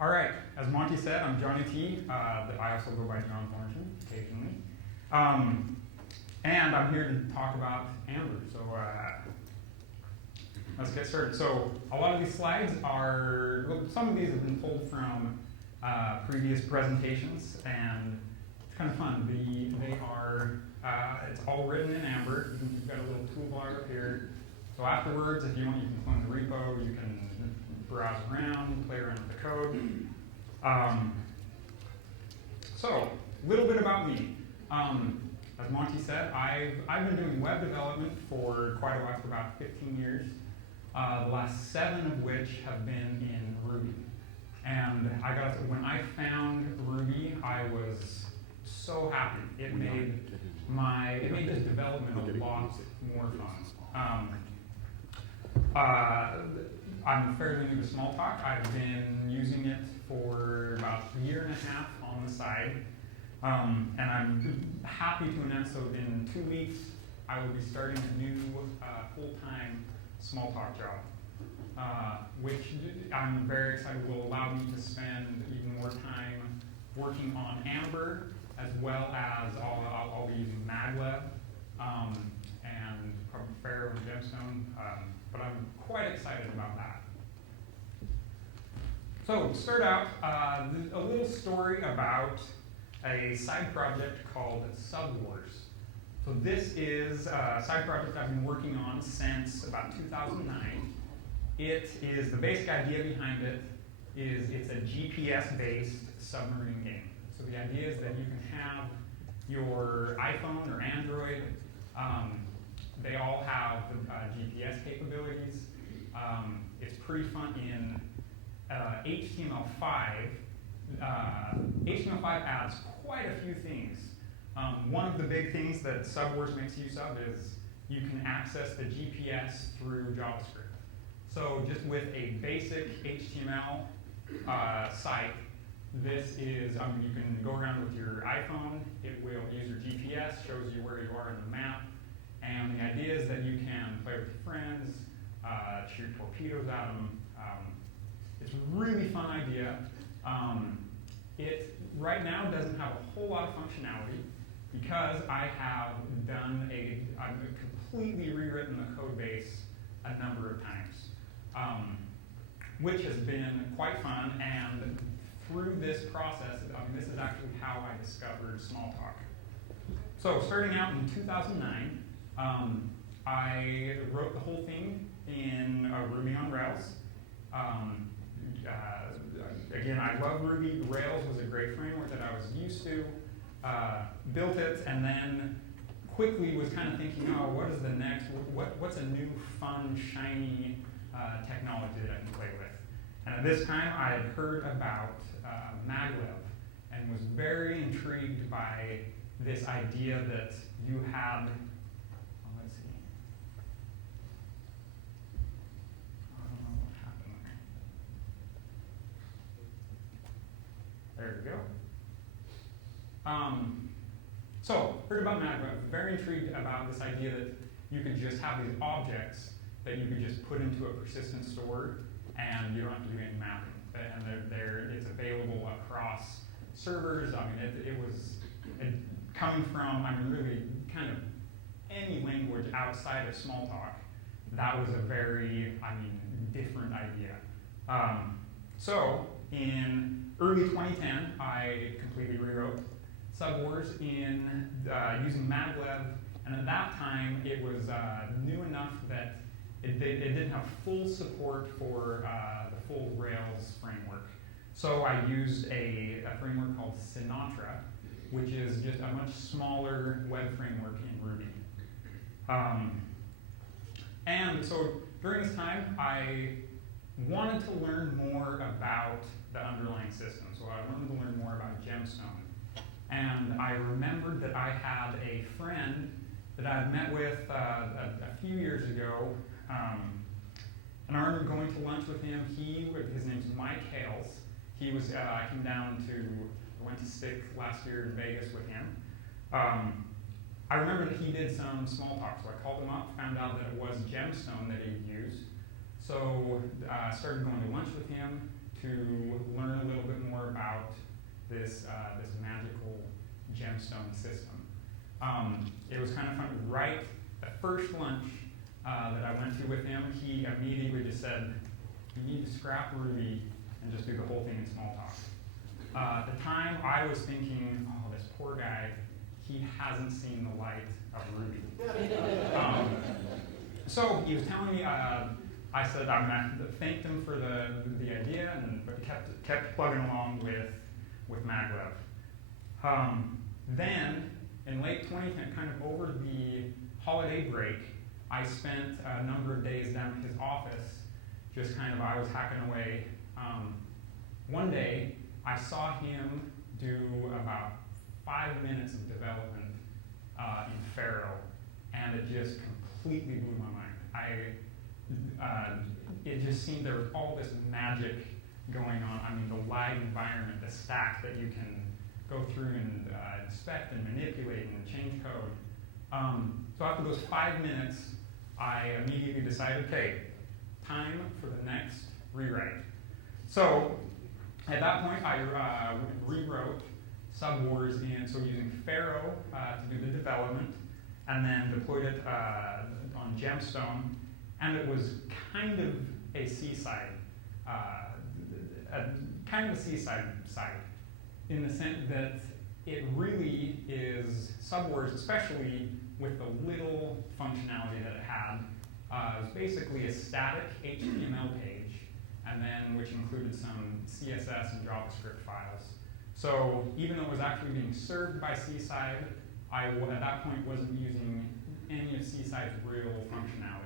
All right, as Monty said, I'm Johnny T. I also go by John Thornton occasionally. And I'm here to talk about Amber. So let's get started. So a lot of these slides are, well, some of these have been pulled from previous presentations, and it's kind of fun. They are, it's all written in Amber. You've got a little toolbar up here. So afterwards, if you want, you can clone the repo, you can browse around, play around with the code. So, a little bit about me. As Monty said, I've been doing web development for quite a while, for about 15 years. The last 7 of which have been in Ruby. And when I found Ruby, I was so happy. It made this development a lot more fun. I'm fairly new to Smalltalk. I've been using it for about a year and a half on the side. And I'm happy to announce that in 2 weeks, I will be starting a new full-time Smalltalk job, which I'm very excited will allow me to spend even more time working on Amber, as well as I'll be using MagWeb and probably Pharaoh and Gemstone. But I'm quite excited about that. So, to start out, a little story about a side project called Subwars. So this is a side project I've been working on since about 2009. The basic idea behind it is it's a GPS-based submarine game. So the idea is that you can have your iPhone or Android. They all have GPS capabilities. It's pretty fun in HTML5. HTML5 adds quite a few things. One of the big things that Subwars makes use of is you can access the GPS through JavaScript. So just with a basic HTML site, this is, you can go around with your iPhone. It will use your GPS, shows you where you are in the map. And the idea is that you can play with your friends, shoot torpedoes at them. It's a really fun idea. It right now doesn't have a whole lot of functionality because I've completely rewritten the code base a number of times, which has been quite fun. And through this process, this is actually how I discovered Smalltalk. So starting out in 2009, I wrote the whole thing in Ruby on Rails. Again, I love Ruby. Rails was a great framework that I was used to. Built it, and then quickly was kind of thinking, oh, what is the next? What's a new, fun, shiny technology that I can play with? And at this time, I had heard about MagWeb and was very intrigued by this idea that you had. Let's see. I don't know what happened there. There we go. So, heard about MagWeb, very intrigued about this idea that you could just have these objects that you could just put into a persistent store, and you don't have to do any mapping. And it's available across servers. It was coming from, really kind of any language outside of Smalltalk. That was a very, different idea. So, in early 2010, I completely rewrote Subwars using MagWeb, and at that time it was new enough that it didn't have full support for the full Rails framework. So I used a framework called Sinatra, which is just a much smaller web framework in Ruby. And so during this time, I wanted to learn more about the underlying system. So I wanted to learn more about Gemstone. And I remembered that I had a friend that I had met with a few years ago. And I remember going to lunch with him. His name's Mike Hales. He was, I went to Stick last year in Vegas with him. I remember that he did some Smalltalk, so I called him up, found out that it was Gemstone that he used. So I started going to lunch with him, to learn a little bit more about this magical gemstone system. It was kind of fun. Right the first lunch that I went to with him, he immediately just said, "You need to scrap Ruby and just do the whole thing in Smalltalk." At the time, I was thinking, "Oh, this poor guy, he hasn't seen the light of Ruby." So he was telling me. I said I thanked him for the idea, but kept plugging along with maglev. Then in late 2010, kind of over the holiday break, I spent a number of days down at his office, just kind of, I was hacking away. One day, I saw him do about 5 minutes of development in Pharaoh, and it just completely blew my mind. It just seemed there was all this magic going on. I mean, the live environment, the stack that you can go through and inspect and manipulate and change code. So after those 5 minutes, I immediately decided, okay, time for the next rewrite. So at that point, I rewrote subwars using Pharaoh to do the development, and then deployed it on Gemstone, and it was kind of a Seaside, site, in the sense that it really is subwars, especially with the little functionality that it had. It was basically a static HTML page, and then which included some CSS and JavaScript files. So even though it was actually being served by Seaside, I at that point wasn't using any of Seaside's real functionality.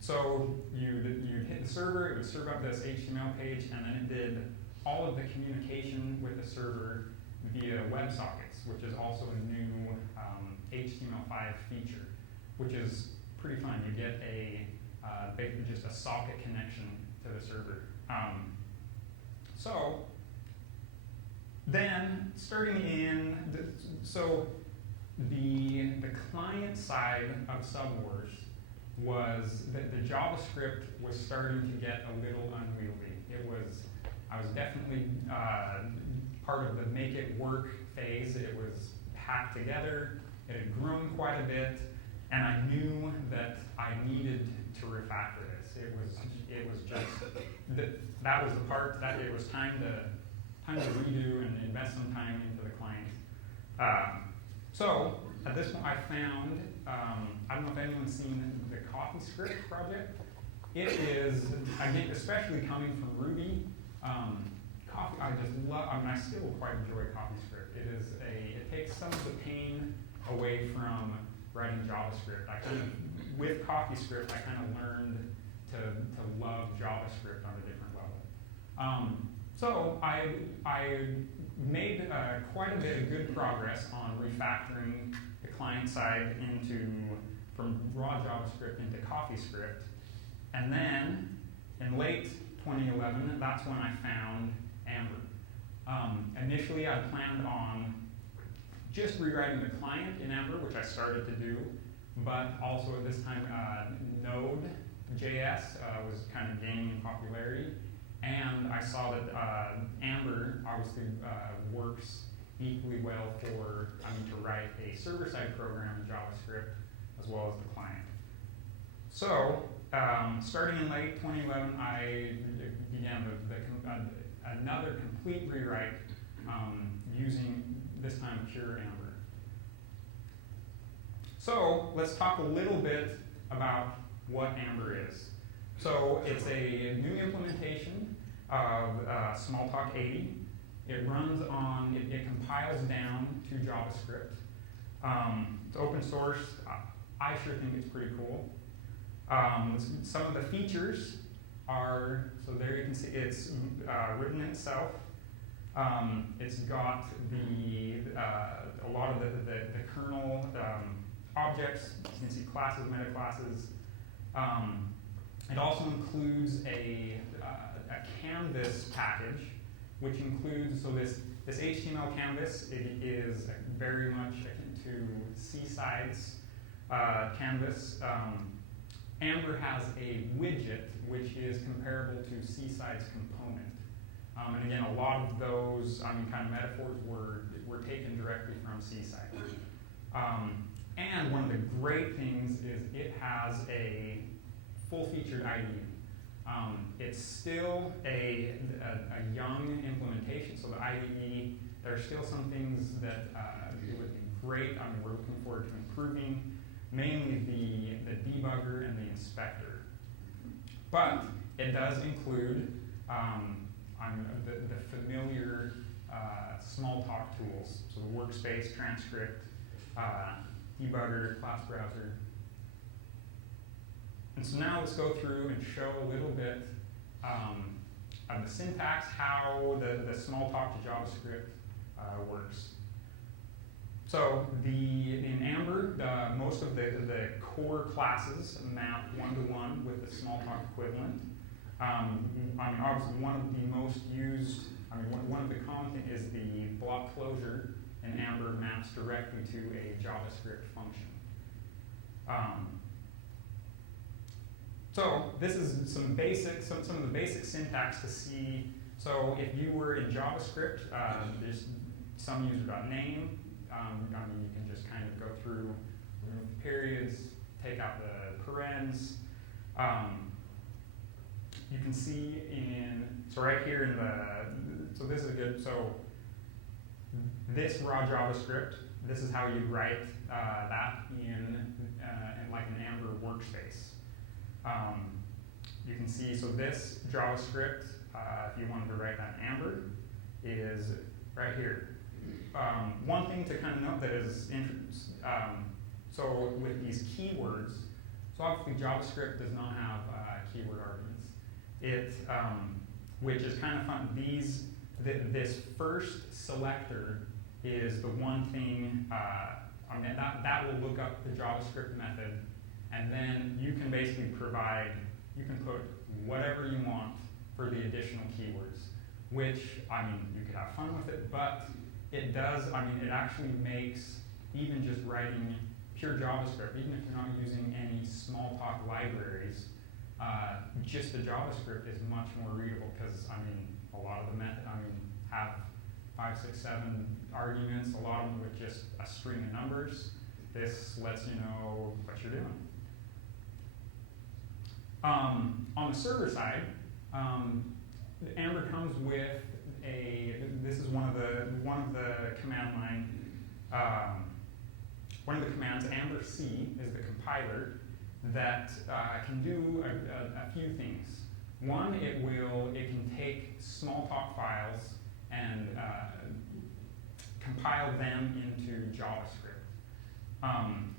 So you'd hit the server, it would serve up this HTML page, and then it did all of the communication with the server via WebSockets, which is also a new HTML5 feature, which is pretty fun. You get basically just a socket connection to the server. So then, starting in, the client side of subwars was that the JavaScript was starting to get a little unwieldy. I was definitely part of the make it work phase. It was hacked together. It had grown quite a bit, and I knew that I needed to refactor this. It was just that was the part that it was time to redo and invest some time into the client. So at this point, I found I don't know if anyone's seen the CoffeeScript project. It is, again, especially coming from Ruby. I just love. I mean, I still quite enjoy CoffeeScript. It takes some of the pain away from writing JavaScript. With CoffeeScript, I kind of learned to love JavaScript on a different level. So I made quite a bit of good progress on refactoring the client side from raw JavaScript into CoffeeScript. And then in late 2011, that's when I found Amber. Initially, I planned on just rewriting the client in Amber, which I started to do, but also at this time, Node.js was kind of gaining in popularity. And I saw that Amber obviously works equally well to write a server-side program in JavaScript as well as the client. So, starting in late 2011, I began another complete rewrite using, this time, pure Amber. So, let's talk a little bit about what Amber is. So, it's a new implementation of Smalltalk 80. It runs on, it compiles down to JavaScript. It's open source. I sure think it's pretty cool. Some of the features are, so there you can see it's written itself. It's got a lot of the kernel objects. You can see classes, meta-classes. It also includes a canvas package, which includes, so this HTML canvas, it is very much akin to Seaside's canvas. Amber has a widget which is comparable to Seaside's component. And again, a lot of those, kind of metaphors were taken directly from Seaside. And one of the great things is it has a full-featured IDE. It's still a young implementation, so the IDE, there are still some things that it would be great. We're looking forward to improving, mainly the debugger and the inspector. But it does include the familiar Smalltalk tools, so the workspace, transcript, debugger, class browser. And so now let's go through and show a little bit of the syntax, how the Smalltalk to JavaScript works. So in Amber, most of the core classes map one-to-one with the Smalltalk equivalent. Obviously one of the most used, one of the common things is the block closure in Amber maps directly to a JavaScript function. So this is some of the basic syntax to see. So if you were in JavaScript, there's some user.name. You can just kind of go through, remove the periods, take out the parens. You can see so right here in so this is good. So this raw JavaScript, this is how you write that in like an Amber workspace. You can see, so this JavaScript, if you wanted to write that in Amber, is right here. One thing to kind of note that is so with these keywords, so obviously JavaScript does not have keyword arguments. Which is kind of fun. This first selector is the one thing, that will look up the JavaScript method, and then you can basically you can put whatever you want for the additional keywords, which, you could have fun with it, but it does, it actually makes even just writing pure JavaScript, even if you're not using any Smalltalk libraries, just the JavaScript is much more readable because, a lot of the method, have 5, 6, 7 arguments, a lot of them with just a string of numbers. This lets you know what you're doing. On the server side, Amber comes with this is one of the command line, one of the commands, Amber C is the compiler that can do a few things. One, it can take Smalltalk files and compile them into JavaScript.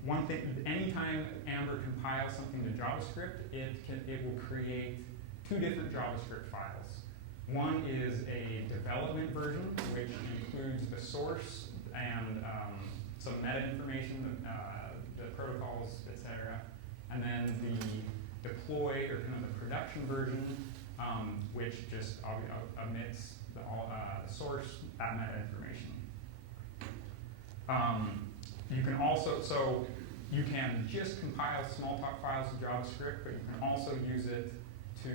One thing, anytime Amber compiles something to JavaScript, it will create 2 different JavaScript files. One is a development version, which includes the source and some meta information, the protocols, etc. And then the deploy, or kind of the production version, which just omits the source, that meta information. You can also, so you can just compile Smalltalk files to JavaScript, but you can also use it to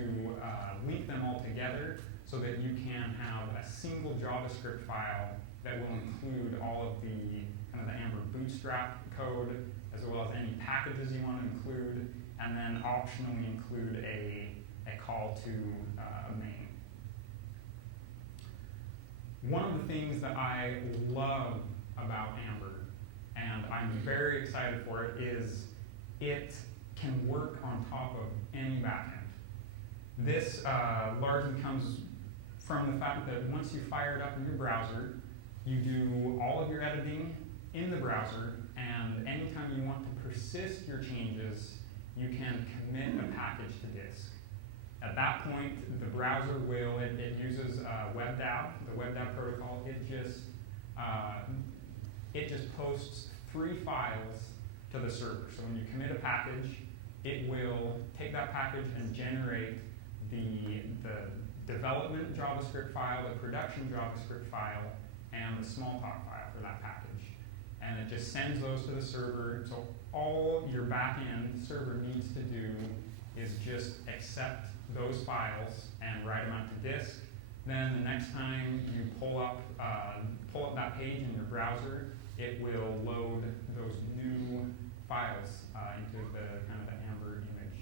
link them all together so that you can have a single JavaScript file that will include all of the kind of the Amber bootstrap code, as well as any packages you want to include, and then optionally include a call to a main. One of the things that I love about Amber, and I'm very excited for it, is it can work on top of any backend. This largely comes from the fact that once you fire it up in your browser, you do all of your editing in the browser, and anytime you want to persist your changes, you can commit a package to disk. At that point, the browser will, it uses WebDAV, the WebDAV protocol. It just posts 3 files to the server. So when you commit a package, it will take that package and generate the development JavaScript file, the production JavaScript file, and the Smalltalk file for that package. and it just sends those to the server. So all your backend server needs to do is just accept those files and write them onto disk. Then the next time you pull up that page in your browser, it will load those new files into the kind of the Amber image.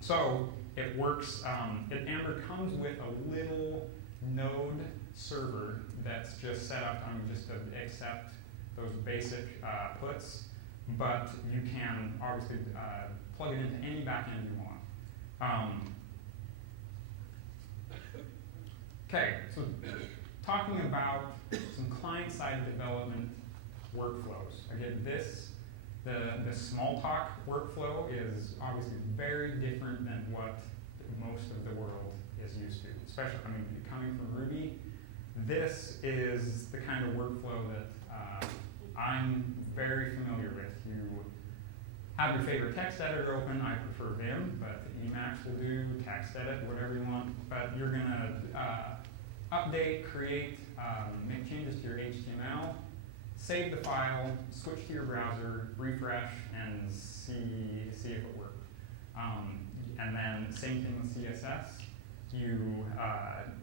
So it works. Amber comes with a little node server that's just set up just to accept those basic puts, but you can obviously plug it into any backend you want. Okay, so talking about some client-side development workflows. Again, the Smalltalk workflow is obviously very different than what most of the world is used to. Especially, coming from Ruby, this is the kind of workflow that I'm very familiar with. You have your favorite text editor open. I prefer Vim, but Emacs will do, TextEdit, whatever you want. But you're going to update, create, make changes to your HTML, save the file, switch to your browser, refresh, and see if it worked. And then same thing with CSS. You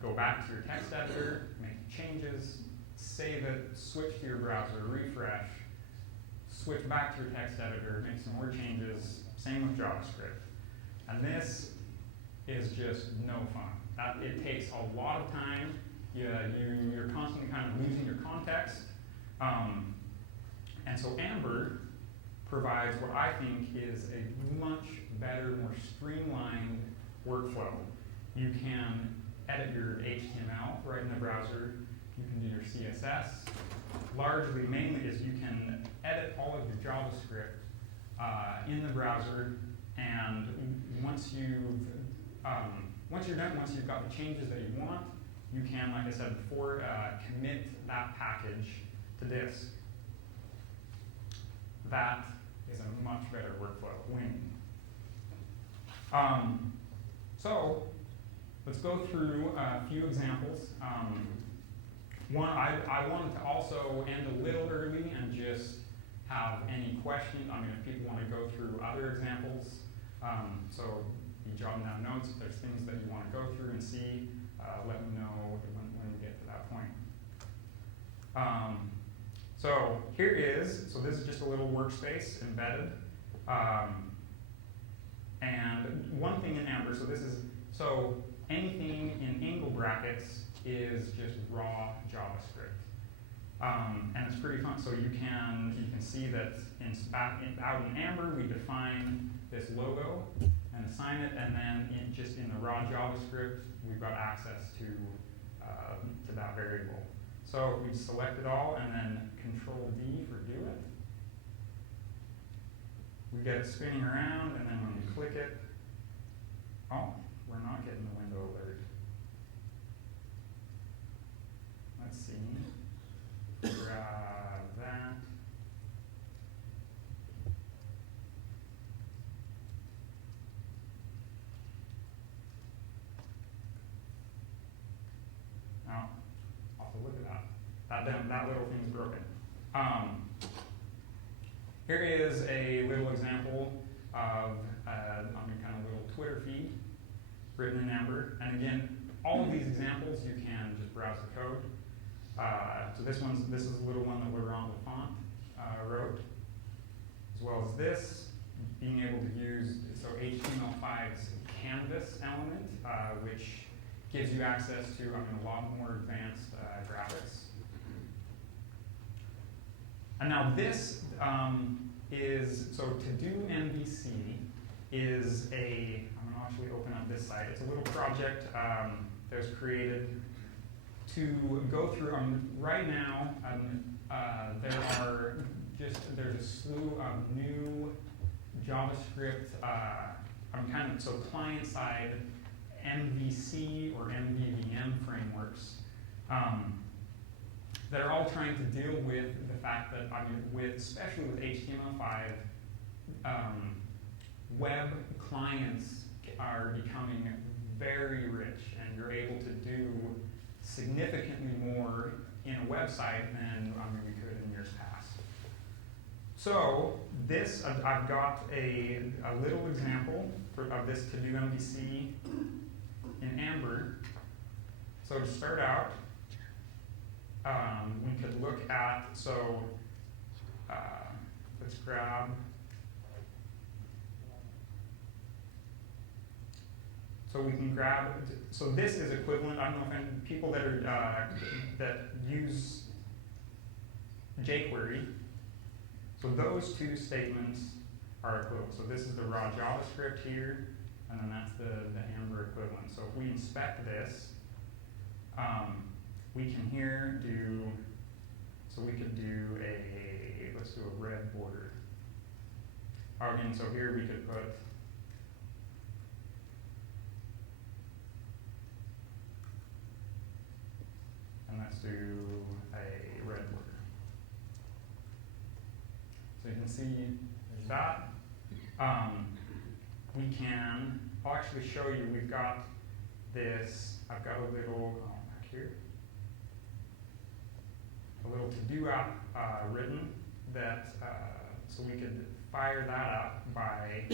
go back to your text editor, make changes, save it, switch to your browser, refresh, switch back to your text editor, make some more changes. Same with JavaScript. And this is just no fun. It takes a lot of time. You're constantly kind of losing your context. And so Amber provides what I think is a much better, more streamlined workflow. You can edit your HTML right in the browser. You can do your CSS. Mainly is you can edit all of your JavaScript in the browser, and once you're done, once you've got the changes that you want, you can, like I said before, commit that package to disk. That is a much better workflow. So let's go through a few examples. One, I wanted to also end a little early and just have any questions. If people want to go through other examples, so you jot down notes. If there's things that you want to go through and see, let me know when we get to that point. So here is, this is just a little workspace embedded. And one thing in Amber, anything in angle brackets is just raw JavaScript. And it's pretty fun. So you can see that out in Amber, we define this logo and assign it, and then in the raw JavaScript, we've got access to that variable. So we select it all, and then Control D for do it. We get it spinning around, and then when we click it, we're not getting the window alert. Let's see. Grab that. Now, I'll have to look at that. That little thing's broken. Here is a little example of kind of little Twitter feed written in Amber. And again, all of these examples you can just browse the code. So this is a little one that Laurent Lafont wrote, as well as this, being able to use HTML5's canvas element, which gives you access to a lot more advanced graphics. And now this to do MVC is I'm going to actually open up this site. It's a little project that was created to go through, right now, there's a slew of new JavaScript, client-side MVC or MVVM frameworks that are all trying to deal with the fact that, especially with HTML5, web clients are becoming very rich, and you're able to do significantly more in a website than we could in years past. So this, I've got a little example of this to-do MVC in Amber. So to start out, we could look at, let's grab, so we can grab, so this is equivalent, I don't know if any people that are, that use jQuery, so those two statements are equivalent. So this is the raw JavaScript here, and then that's the Amber equivalent. So if we inspect this, we can here do, so we could do let's do a red border. Again, so here we could put, and let's do a red border. So you can see there's that. We can, I'll actually show you, we've got this, I've got a little, back here, a little to-do app written that, so we could fire that up by,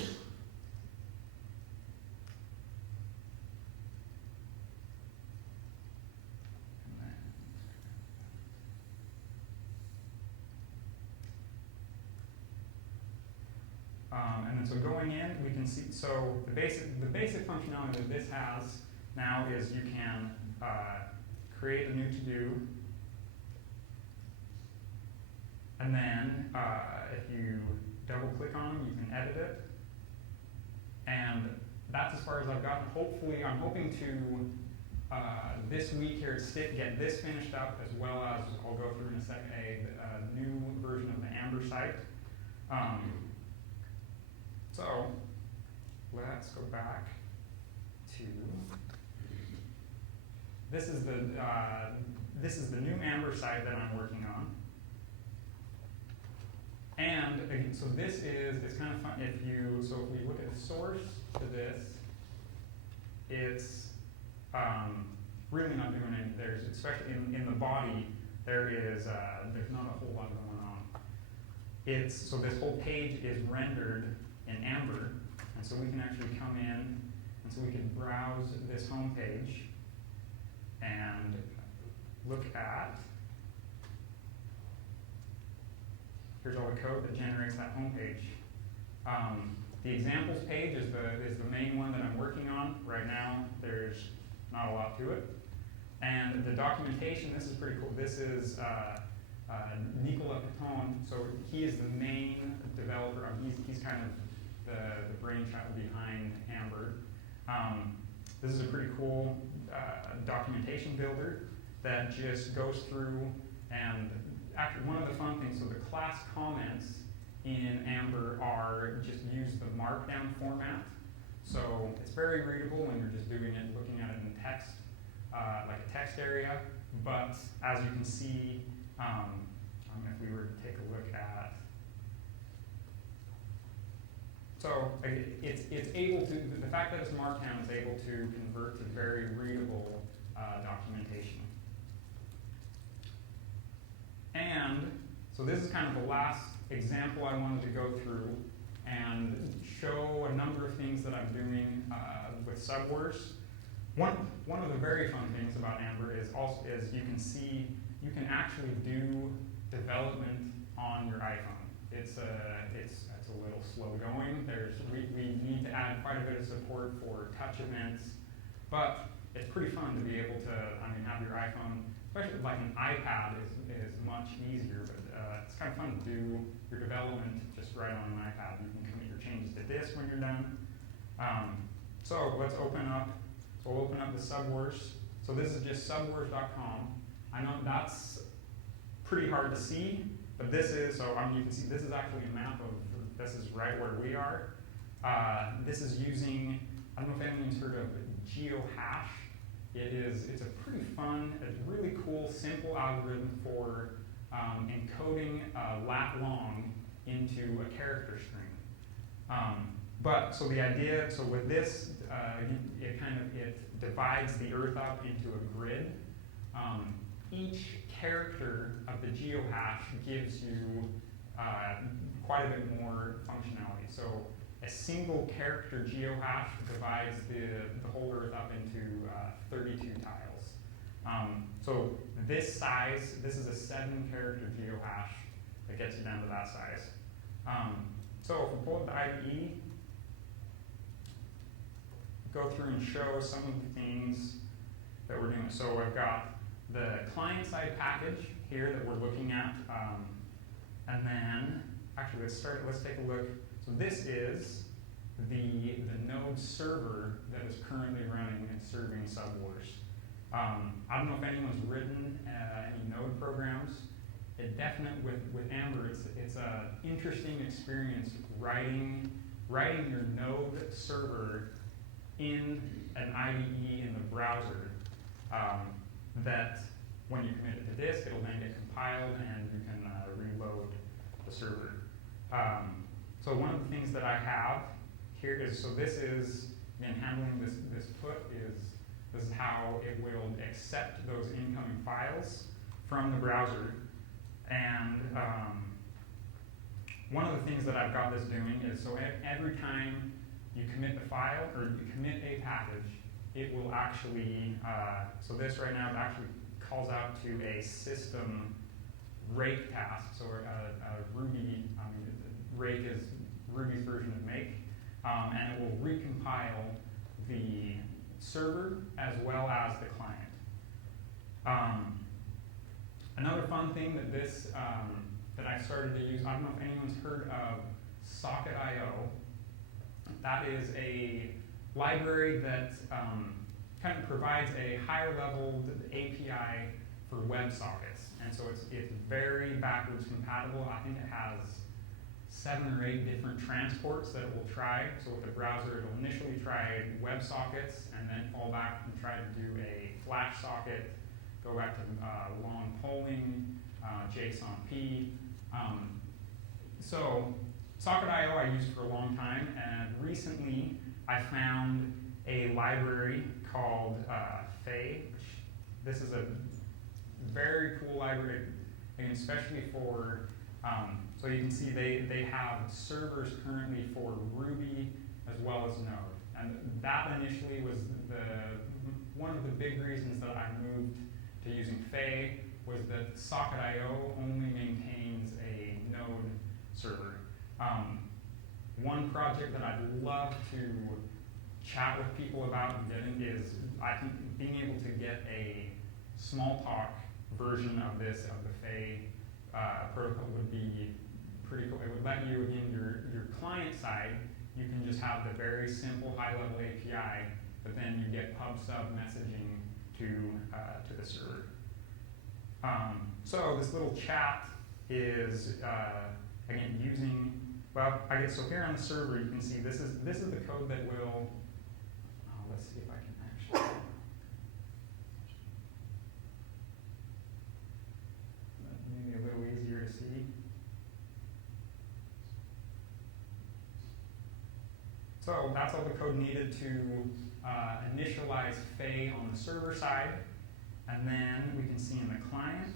and then so going in, we can see, so the basic functionality that this has now is you can create a new to-do, and then if you double click on them, you can edit it, and that's as far as I've gotten. Hopefully, I'm hoping to this week here get this finished up, as well as I'll go through in a second a new version of the Amber site. So let's go back to this is the new Amber site that I'm working on. And again, so this is, it's kind of fun if we look at the source to this, it's really not doing anything. There's, especially in the body, there's not a whole lot going on. So this whole page is rendered in Amber, and so we can actually come in, and so we can browse this home page and look at, here's all the code that generates that home page. The examples page is the main one that I'm working on right now. There's not a lot to it. And the documentation, this is pretty cool. This is Nicola Piton, so he is the main developer. He's kind of the brainchild behind Amber. This is a pretty cool documentation builder that just goes through, and actually one of the fun things, so the class comments in Amber are just use the markdown format. So it's very readable when you're just doing it, looking at it in text, like a text area. But as you can see, if we were to take a look at, so it's able to, the fact that it's markdown is able to convert to very readable documentation. And so this is kind of the last example I wanted to go through and show a number of things that I'm doing with subwords. One of the very fun things about Amber is you can see you can actually do development on your iPhone. It's a little slow going. We need to add quite a bit of support for touch events, but it's pretty fun to be able to have your iPhone, especially like an iPad is much easier, but it's kind of fun to do your development just right on an iPad. You can commit your changes to this when you're done. So let's open up. So we'll open up the subwords. So this is just subwords.com. I know that's pretty hard to see, but this is, so you can see this is actually a map of, this is right where we are. This is using, I don't know if anyone's heard of GeoHash. It's a pretty fun, it's really cool, simple algorithm for encoding lat long into a character string. But so the idea, so with this, it divides the Earth up into a grid. each character of the geohash gives you quite a bit more functionality. So a single character geohash divides the whole Earth up into 32 tiles. So this size, this is a 7-character geohash that gets you down to that size. So if we pull up the IDE, go through and show some of the things that we're doing. So I've got the client-side package here that we're looking at, and then actually let's take a look. So this is the node server that is currently running and serving subwars. I don't know if anyone's written any node programs. It definitely with Amber, it's an interesting experience writing your node server in an IDE in the browser. That when you commit it to disk, it'll then get compiled and you can reload the server. So one of the things that I have here is, so this is, again, handling this put this is how it will accept those incoming files from the browser. And one of the things that I've got this doing is, so every time you commit the file, or you commit a package, it will actually, so this right now, it actually calls out to a system rake task. So a Ruby, rake is Ruby's version of make, and it will recompile the server as well as the client. Another fun thing that that I started to use, I don't know if anyone's heard of Socket.io. That is a library that kind of provides a higher level API for WebSockets. And so it's very backwards compatible. I think it has 7 or 8 different transports that it will try. So with the browser, it'll initially try WebSockets and then fall back and try to do a Flash socket, go back to long polling, JSON-P. So Socket.io I used for a long time, and recently I found a library called Fay. This is a very cool library, and especially for, so you can see they have servers currently for Ruby as well as Node. And that initially was one of the big reasons that I moved to using Fay was that Socket.io only maintains a Node server. One project that I'd love to chat with people about and get into is, I think, being able to get a Smalltalk version of this, of the Fay protocol would be pretty cool. It would let you, again, your client side, you can just have the very simple high-level API, but then you get pub/sub messaging to the server. So this little chat is, again, using, well, I guess, so here on the server you can see this is the code that will, let's see if I can actually, maybe a little easier to see. So that's all the code needed to initialize Fay on the server side. And then we can see in the client,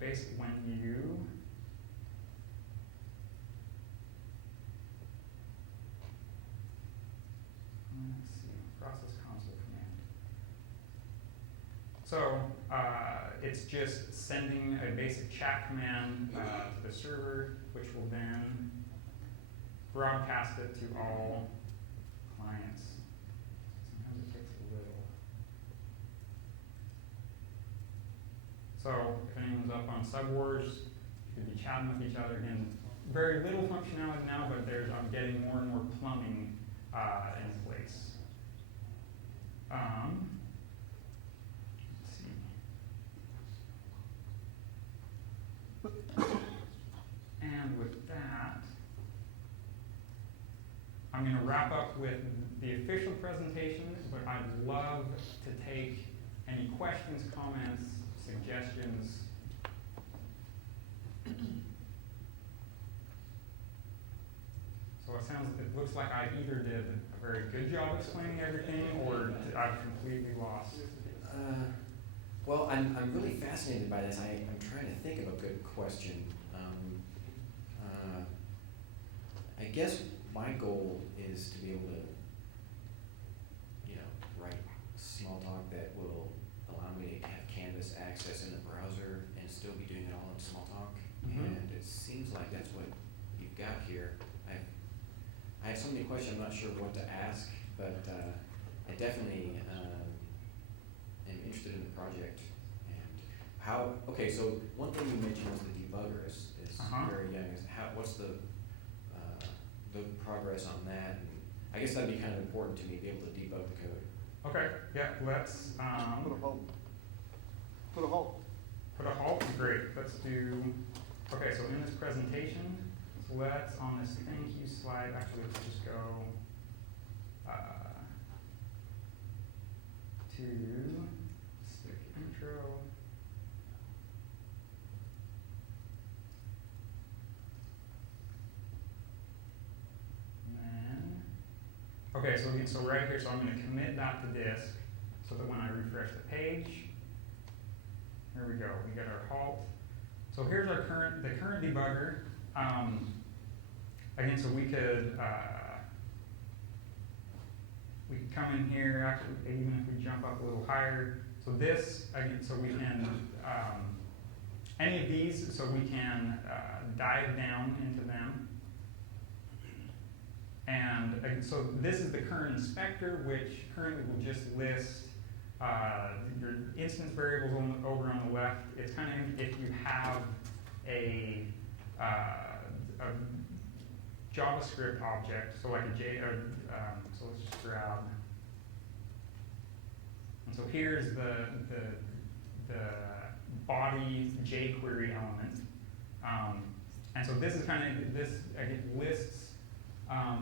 basically when you, let's see, process console command. So it's just sending a basic chat command to the server, which will then broadcast it to all clients. Sometimes it takes a little. So if anyone's up on subwars, you could be chatting with each other. Again, very little functionality now, but I'm getting more and more plumbing in place. Let's see. And with that, I'm going to wrap up with the official presentation, but I'd love to take any questions, comments, suggestions. So it looks like I either did a very good job explaining everything, or I've completely lost. Well, I'm really fascinated by this. I'm trying to think of a good question. I guess my goal is to be able to, write Smalltalk that will allow me to have Canvas access in the browser and still be doing it all in Smalltalk. Mm-hmm. And it seems like that's what you've got here. I have so many questions. I'm not sure what to ask, but I definitely am interested in the project. And how? Okay, so one thing you mentioned was the debugger is very young. What's the progress on that? And I guess that'd be kind of important to me to be able to debug the code. Okay, yeah, let's Put a halt. Put a halt. put a halt. Great. Let's do. Okay, so in this presentation, so let's on this thank you slide. Actually, let's just go to stick intro. Okay, so right here, so I'm going to commit that to disk so that when I refresh the page, here we go, we get our halt. So here's our current debugger. Again, so we could come in here, actually, even if we jump up a little higher. So this, again, so we can, any of these, so we can dive down into them. And so this is the current inspector, which currently will just list your instance variables over on the left. It's kind of if you have a JavaScript object, so like so let's just grab. And so here's the body jQuery element. And so this is kind of this again lists.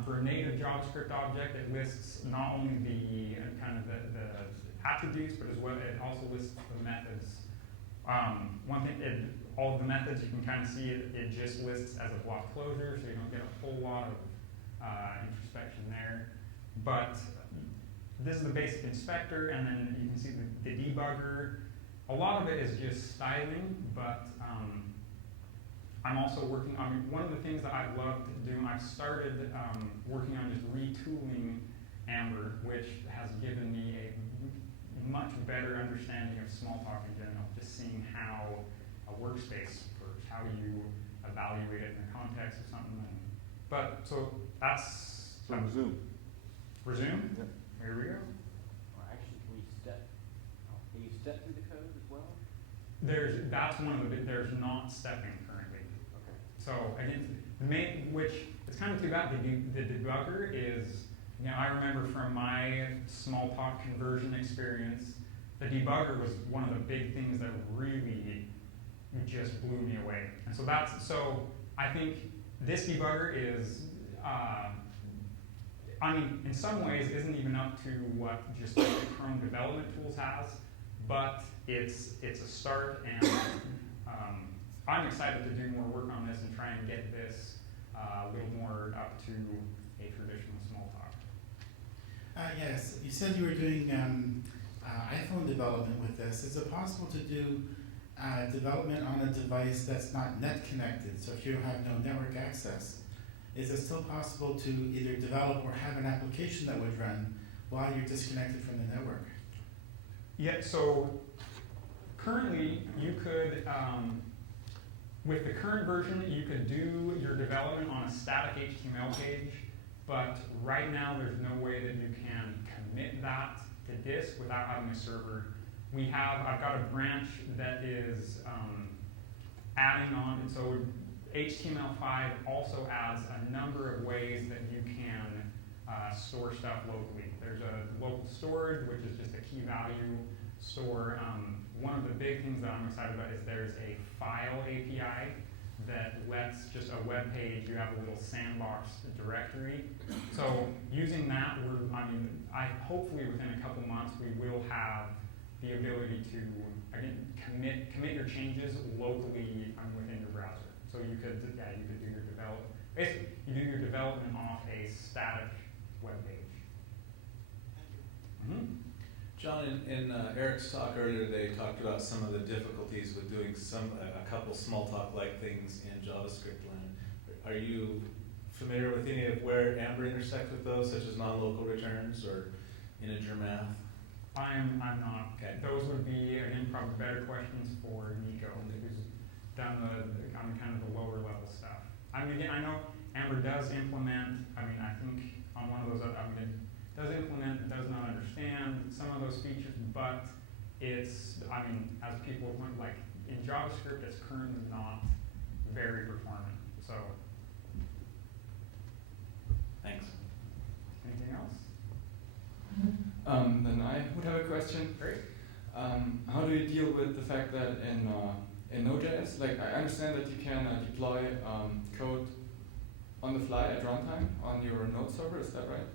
For a native JavaScript object, it lists not only the kind of the attributes, but as well it also lists the methods. One thing, all of the methods you can kind of see it just lists as a block closure, so you don't get a whole lot of introspection there. But this is the basic inspector, and then you can see the debugger. A lot of it is just styling, but I'm also working on, one of the things that I've loved doing, I've started working on just retooling Amber, which has given me a much better understanding of Smalltalk in general, just seeing how a workspace works, how you evaluate it in the context of something. But, so that's... So resume. Resume? Yep. Here we go. Or actually, can you step through the code as well? That's one of the, there's not stepping currently. Okay. So again, the main, which it's kind of too bad. The debugger is, I remember from my Smalltalk conversion experience, the debugger was one of the big things that really just blew me away. And so I think this debugger is, in some ways isn't even up to what just the Chrome development tools has, but it's a start, and I'm excited to do more work on this and try and get this a little more up to a traditional Smalltalk. Yes, you said you were doing iPhone development with this. Is it possible to do development on a device that's not net connected? So if you have no network access, is it still possible to either develop or have an application that would run while you're disconnected from the network? Yeah, so currently you could, with the current version, you could do your development on a static HTML page, but right now there's no way that you can commit that to disk without having a server. I've got a branch that is adding on, and so HTML5 also adds a number of ways that you can store stuff locally. There's a local storage, which is just a key value store. One of the big things that I'm excited about is there's a file API that lets just a web page, you have a little sandbox directory. So using that, hopefully within a couple months we will have the ability to, again, commit your changes locally within your browser. So you could do your development. Basically, you do your development off a static web page. Mm-hmm. John, in Eric's talk earlier, they talked about some of the difficulties with doing a couple Smalltalk-like things in JavaScript land. Are you familiar with any of where Amber intersects with those, such as non-local returns or integer math? I'm not. Okay. Those would be, again, probably better questions for Nico, who's done on kind of the lower level stuff. I mean, again, I know Amber does implement, I mean, I think on one of those, I mean, it does implement, does not understand some of those features, but it's, I mean, as people point, like, in JavaScript, it's currently not very performant, so. Thanks. Anything else? Then I would have a question. Great. How do you deal with the fact that in Node.js, like I understand that you can deploy code on the fly at runtime on your Node server, is that right?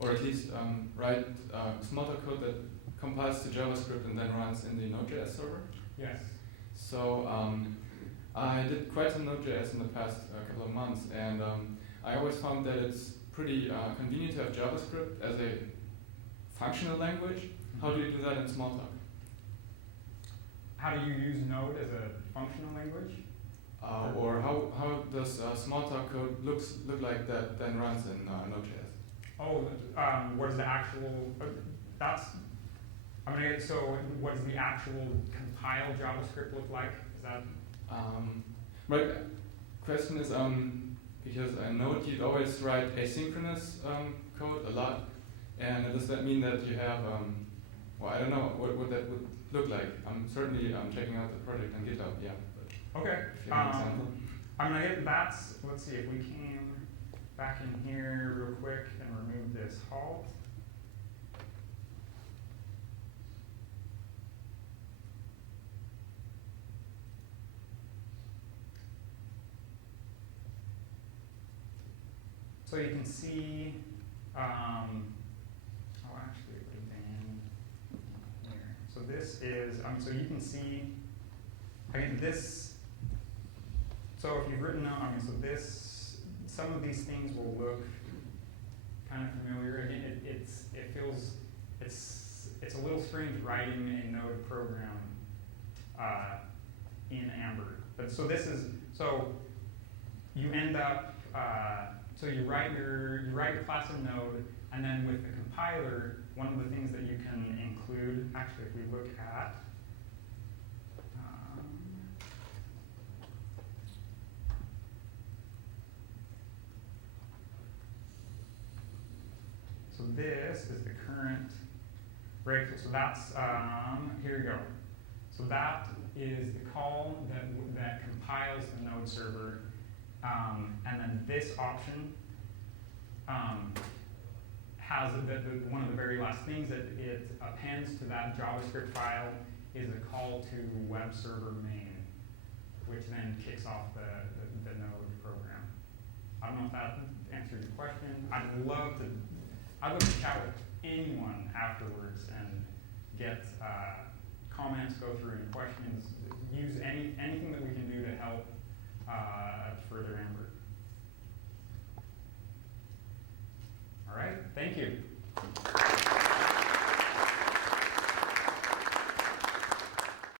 Or at least write Smalltalk code that compiles to JavaScript and then runs in the Node.js server? Yes. So I did quite some Node.js in the past couple of months, and I always found that it's pretty convenient to have JavaScript as a functional language. How do you do that in Smalltalk? How do you use Node as a functional language? Or how does Smalltalk code look like that then runs in Node.js? Oh, what is the actual, that's, I mean, so what does the actual compiled JavaScript look like? Is that? My question is, because I know you'd always write asynchronous code a lot, and does that mean that you have, well, I don't know what that would look like. I'm certainly checking out the project on GitHub, yeah. But Okay. if you have an example. I mean, I guess that's, let's see, if we came back in here real quick and remove this halt. So you can see, oh, actually, it would have been here. So this is, so you can see, I mean, this, so if you've written out, I mean, so this, some of these things will look kind of familiar. Again, it feels, it's a little strange writing a Node program in Amber. But so this is, so you end up, so you write your class in Node, and then with the compiler, one of the things that you can include, actually, if we look at, so this is the current break. So that's, here we go. So that is the call that compiles the Node server. And then this option has one of the very last things that it appends to that JavaScript file is a call to web server main, which then kicks off the Node program. I don't know if that answered your question. I'd love to chat with anyone afterwards and get comments, go through any questions, use anything that we can do to help further Amber. All right, thank you.